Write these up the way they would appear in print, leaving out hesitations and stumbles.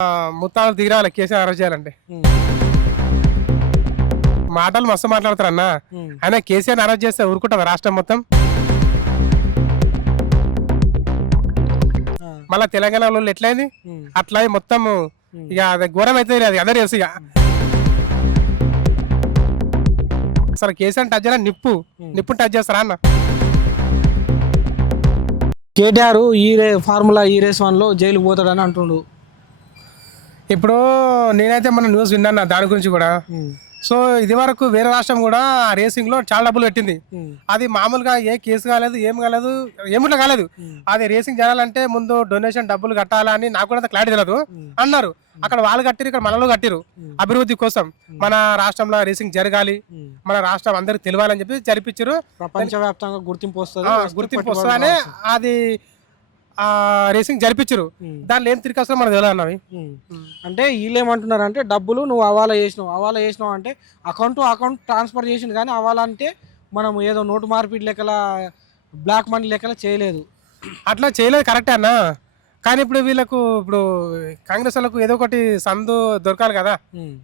ముత్తాలు తీరాలి కేసీఆర్ అరెస్ట్ చేయాలంటే. మాటలు మస్తు మాట్లాడతారు అన్న. ఆయన కేసీఆర్ అరెస్ట్ చేస్తే ఊరుకుంటుంది రాష్ట్రం మొత్తం. మళ్ళీ తెలంగాణలో ఎట్లయింది అట్లా మొత్తం ఇక అది ఘోరం అయితే అది అందరు తెలుసు. ఇక అసలు కేసీఆర్ టచ్ చేయాలి, నిప్పు టచ్ చేస్తారా అన్న. కేటీఆర్ ఫార్ములా ఈ రేస్ 1లో జైలుకు పోతాడని అంటుండు. ఇప్పుడు నేనైతే మన న్యూస్ విన్నాను దాని గురించి కూడా. సో ఇది వరకు వేరే రాష్ట్రం కూడా రేసింగ్ లో చాలా డబ్బులు పెట్టింది. అది మామూలుగా ఏ కేసు కాలేదు, ఏమిట్లా కాలేదు. అది రేసింగ్ జరగాలంటే ముందు డొనేషన్ డబ్బులు కట్టాలని నాకు కూడా క్లారిటీ తెలియదు అన్నారు. అక్కడ వాళ్ళు కట్టిరు, ఇక్కడ మనలో కట్టిరు. అభివృద్ధి కోసం మన రాష్ట్రంలో రేసింగ్ జరగాలి, మన రాష్ట్రం అందరికి తెలియాలని చెప్పి జరిపించారు. ప్రపంచవ్యాప్తంగా గుర్తింపు వస్తుంది. అది రేసింగ్ జరిపించరు. దాంట్లో ఏం తిరిగి మనకు తెలియదు అన్నవి. అంటే వీళ్ళు ఏమంటున్నారు అంటే డబ్బులు నువ్వు అవాలా చేసినావు అంటే అకౌంట్ ట్రాన్స్ఫర్ చేసిండు, కానీ అవాలా అంటే మనం ఏదో నోటు మార్పిడి లెక్కల బ్లాక్ మనీ లెక్కల చేయలేదు. అట్లా చేయలేదు కరెక్టే అన్న. కానీ ఇప్పుడు కాంగ్రెస్ వాళ్ళకు ఏదో ఒకటి సందు దొరకాలి కదా,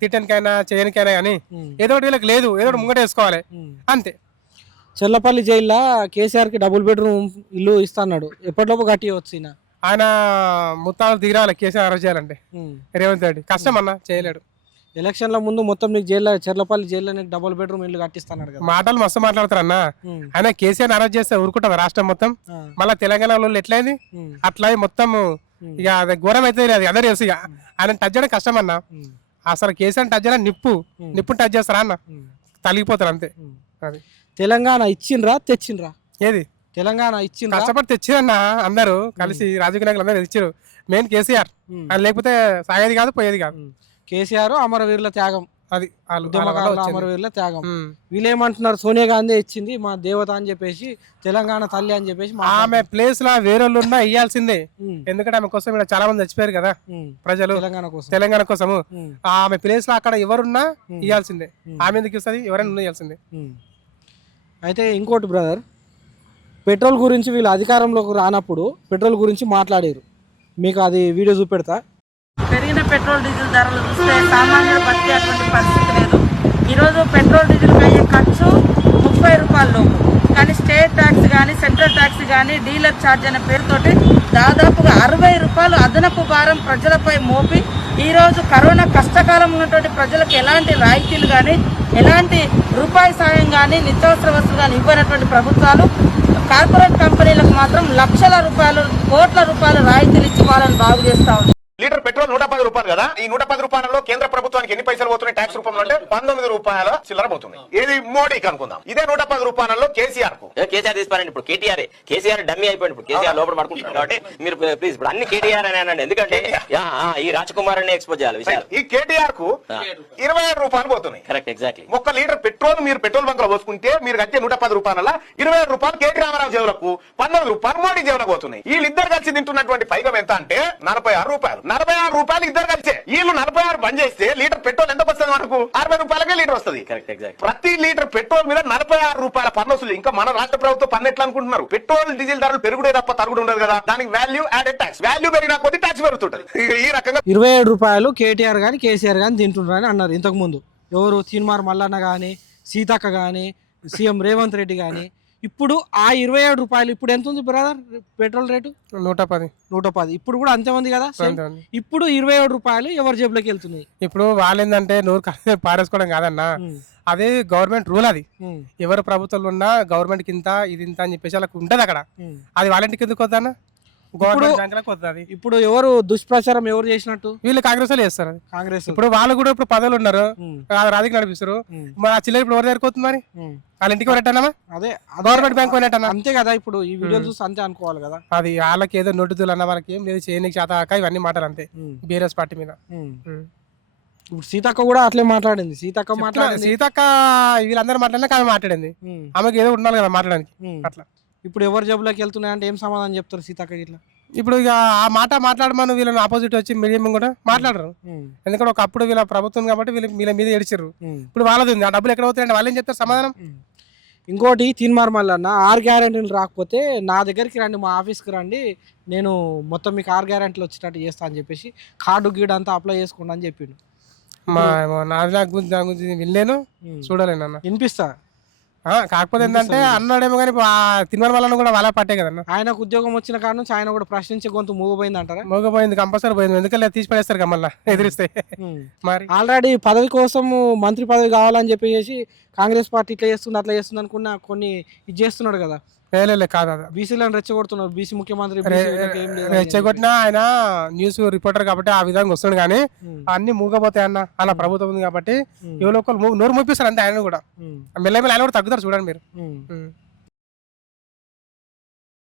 తిట్టనికైనా చేయనికైనా. కానీ ఏదో ఒకటి వీళ్ళకి లేదు, ఏదో ఒకటి ముంగట వేసుకోవాలి అంతే. చెల్లపల్లి జైల్లో కేసీఆర్కి డబుల్ బెడ్రూమ్ ఇల్లు ఇస్తాడు. ఎప్పటిలోపు కట్టి వచ్చిన ఆయన ముత్తాలు తీరాలి కేసీఆర్ అరెస్ట్ చేయాలంటే. రేవంత్ రెడ్డి కష్టం అన్న, చేయలేడు. ఎలక్షన్ల ముందు మొత్తం నీకు జైల్లో చెర్లపల్లి జైల్లో నీకు డబుల్ బెడ్రూమ్ ఇల్లు కట్టిస్తాడు కదా. మాటలు మస్తు మాట్లాడతారు అన్న. ఆయన కేసీఆర్ అరెస్ట్ చేస్తే ఊరుకుంటుంది రాష్ట్రం మొత్తం. మళ్ళీ తెలంగాణలో ఎట్లయింది అట్లా మొత్తం ఇక అది ఘోరం అయితే అది అందరు తెలుసు. ఇక ఆయన టచ్ చేయడం కష్టం అన్న. అసలు కేసీఆర్ టచ్ చేయాలి, నిప్పు టచ్ చేస్తారా అన్న, తలిగిపోతారు అంతే. అది తెలంగాణ తెచ్చిండ్రా ఏది తెలంగాణ ఇచ్చిండ్రా, కష్టపడి తెచ్చిరన్న అందరూ కలిసి. రాజకీయ నాయకులు అందరూ తెచ్చారు. మెయిన్ కేసీఆర్, ఆయన లేకపోతే సాగేది కాదు, పోయేది కాదు. కేసీఆర్ అమరవీరుల త్యాగం, అది అమరవీరుల త్యాగం. వీళ్ళేమంటున్నారు, సోనియా గాంధీ ఇచ్చింది మా దేవత అని చెప్పేసి, తెలంగాణ తల్లి అని చెప్పేసి. ఆమె ప్లేస్ లో వేరే ఉన్నా ఇయ్యాల్సిందే. ఎందుకంటే ఆమె కోసం ఇక్కడ చాలా మంది చచ్చిపోయారు కదా ప్రజలు, తెలంగాణ కోసము. ఆమె ప్లేస్ లో అక్కడ ఎవరున్నా ఇయ్యాల్సిందే. ఆమె ఎందుకు ఇస్తుంది, ఎవరైనా ఇయ్యాల్సిందే. అయితే ఇంకోటి బ్రదర్, పెట్రోల్ గురించి వీళ్ళు అధికారంలోకి రానప్పుడు పెట్రోల్ గురించి మాట్లాడారు. మీకు అది వీడియో చూపెడతా. పెరిగిన పెట్రోల్ డీజిల్ ధరలు చూస్తే సామాన్యులు బతికేటువంటి పరిస్థితి లేదు. ఈరోజు పెట్రోల్ డీజిల్ అయ్యే ఖర్చు 30 రూపాయలు, కానీ స్టేట్ ట్యాక్స్ కానీ సెంట్రల్ ట్యాక్స్ కానీ డీలర్ ఛార్జ్ అనే పేరుతోటి దాదాపుగా 60 రూపాయలు అదనపు భారం ప్రజలపై మోపి ఈరోజు కరోనా కష్టకాలం ఉన్నటువంటి ప్రజలకు ఎలాంటి రాయితీలు కానీ ఎలాంటి రూపాయి సాయం కానీ నిత్యావసర వస్తువులు కానీ ఇవ్వనటువంటి ప్రభుత్వాలు కార్పొరేట్ కంపెనీలకు మాత్రం లక్షల రూపాయలు, కోట్ల రూపాయలు రాయితీలు ఇచ్చి వాళ్ళని బాగు చేస్తా ఉంది. లీటర్ పెట్రోల్ 110 రూపాయలు కదా. ఈ 110 రూపాయలలో కేంద్ర ప్రభుత్వానికి ఎన్ని పైసలు పోతున్నాయి ట్యాక్స్ రూపంలో అంటే 19 రూపాయల చిల్లర పోతుంది. ఏది మోడీకి అనుకుందాం. ఇదే 110 రూపాయలలో కేసీఆర్ కు తీసుకోండి. ఇప్పుడు కేసీఆర్ డమ్మీ అయిపోయింది. ఇప్పుడు కేసీఆర్ లోపల పడుకుంటున్నారు కాబట్టి మీరు ప్లీజ్ ఇప్పుడు అన్ని కేటీఆర్ అని అనండి. ఎందుకంటే ఈ రాజకుమార్ అని ఎక్స్పోజ్ చేయాలి. ఈ కేటీఆర్ కు 27 రూపాయలు పోతున్నాయి. Correct, exactly. ఒక్క లీటర్ పెట్రోల్ మీరు పెట్రోల్ బంక్ లో పోసుకుంటే మీరు కట్టే 110 రూపాయల 27 రూపాయలు కేటీ రామారావు జేబులకు, 19 రూపాయలు మోడీ జేబులకు పోతున్నాయి. వీళ్ళిద్దరు కలిసి తింటున్నటువంటి పైగం ఎంత అంటే 46 రూపాయలు. 46 రూపాయలు ఇద్దరు కలిసే. వీళ్ళు 46 బంద్ చేస్తే లీటర్ పెట్రోల్ ఎంత వస్తుంది మనకు? 60 రూపాయలకే లీటర్ వస్తుంది. Correct, exact. ప్రతి లీటర్ పెట్రోల్ మీద 46 రూపాయల పన్ను వస్తుంది. ఇంకా మన రాష్ట్ర ప్రభుత్వం పన్ను ఎట్లా అనుకుంటున్నారు? పెట్రోల్ డీజిల్ ధరలు పెరుగుడే తప్ప తరుగుడు ఉండదు కదా. దానికి వాల్యూ యాడెడ్ ట్యాక్స్, వాల్యూ పెరిగినా కొద్ది ట్యాక్స్ పెరుగుతుంటది. ఈ రకంగా 27 రూపాయలు కేటీఆర్ గానీ కేసీఆర్ గానీ తింటున్నారని అన్నారు ఇంతకు ముందు. ఎవరు, తీన్మార్ మల్లన్న గానీ, సీతక్క గానీ, సీఎం రేవంత్ రెడ్డి గానీ. ఇప్పుడు ఆ 27 రూపాయలు ఇప్పుడు ఎంత ఉంది బ్రదర్ పెట్రోల్ రేటు? 110. ఇప్పుడు కూడా అంతే ఉంది కదా. ఇప్పుడు 27 రూపాయలు ఎవరి జేబులోకి వెళ్తున్నాయి? ఇప్పుడు వాళ్ళేందంటే నూరు పారేసుకోవడం కాదన్నా, అదే గవర్నమెంట్ రూల్. అది ఎవరు ప్రభుత్వంలో ఉన్నా గవర్నమెంట్ కింద ఇది ఇంత అని చెప్పేసి వాళ్ళకి ఉంటది అక్కడ. అది వాళ్ళ కిందకి వద్దన్నా, గవర్నమెంట్ బ్యాంకులకు వస్తుంది. ఇప్పుడు ఎవరు దుష్ప్రచారం ఎవరు చేసినట్టు? వీళ్ళు కాంగ్రెస్ వాళ్ళు చేస్తారు. కాంగ్రెస్ ఇప్పుడు వాళ్ళు కూడా ఇప్పుడు పదవులు ఉన్నారు, రాజకీయ నడిపిస్తారు. మరి ఆ చిల్లర ఇప్పుడు ఎవరు దగ్గరికి మరి వాళ్ళ ఇంటికి వెళ్ళటన్నా, అదే గవర్నమెంట్ బ్యాంక్ వెళ్ళటన్నా అంతే కదా. ఇప్పుడు ఈ వీడియో చూసి అంతే అనుకోవాలి కదా. అది వాళ్ళకి ఏదో నోటుతులు అన్న వాళ్ళకి ఏం లేదు, చేయనికి చేత ఇవన్నీ మాటలు అంతే బీఆర్ఎస్ పార్టీ మీద. ఇప్పుడు సీతక్క కూడా అట్లే మాట్లాడింది. సీతక్క వీళ్ళందరూ మాట్లాడినాక ఆమె మాట్లాడింది. ఆమెకి ఏదో ఉండాలి కదా మాట్లాడడానికి. అట్లా ఇప్పుడు ఎవరి జబ్బులోకి వెళ్తున్నాయంటే ఏం సమాధానం చెప్తారు సీతక్క ఇట్లా? ఇప్పుడు ఇక ఆ మాట మాట్లాడమని వీళ్ళని ఆపోజిట్ వచ్చి మీడియం కూడా మాట్లాడరు. ఎందుకంటే ఒకప్పుడు వీళ్ళ ప్రభుత్వం కాబట్టి వీళ్ళ మీద ఏడిచారు. ఇప్పుడు వాళ్ళది ఉంది, ఆ డబ్బులు ఎక్కడ పోతాయంటే వాళ్ళు ఏం చెప్తారు సమాధానం? ఇంకోటి తీన్మార్ మల్లన్న 6 గ్యారెంటీలు రాకపోతే నా దగ్గరికి రండి, మా ఆఫీస్కి రండి, నేను మొత్తం మీకు 6 గ్యారెంటీలు వచ్చేటట్టు చేస్తా అని చెప్పేసి కార్డు గీడు అంతా అప్లై చేసుకోండి అని చెప్పిండు. దాని గురించి వినలేను, చూడలేను అన్న. వినిపిస్తా. కాకపోతే ఏంటంటే అన్నాడేమో కానీ తినడం వల్ల కూడా వాళ్ళ పట్టే కదన్న. ఆయనకు ఉద్యోగం వచ్చిన కాడ నుంచి ఆయన కూడా ప్రశ్నించే గొంతు మూగపోయింది అంటారా? మోగపోయింది, కంపల్సరీ పోయింది. ఎందుకంటే తీసి పడేస్తారు కదా మళ్ళీ ఎదిరిస్తే. మరి ఆల్రెడీ పదవి కోసం మంత్రి పదవి కావాలని చెప్పేసి కాంగ్రెస్ పార్టీ ఇట్లా చేస్తుంది అట్లా చేస్తుంది అనుకున్న కొన్ని ఇది చేస్తున్నాడు కదా. లేదు కాదు, బీసీలను రెచ్చగొడుతున్నారు. బీసీ ముఖ్యమంత్రి రెచ్చగొట్టినా ఆయన న్యూస్ రిపోర్టర్ కాబట్టి ఆ విధంగా వస్తుంది, కానీ అన్ని మూగపోతాయి అన్న. అలా ప్రభుత్వం ఉంది కాబట్టి ఎవరో ఒకరు నోరు మూపిస్తారు అంతే. ఆయన కూడా మెల్లమెల్ల ఆయన కూడా తగ్గుతారు చూడండి మీరు.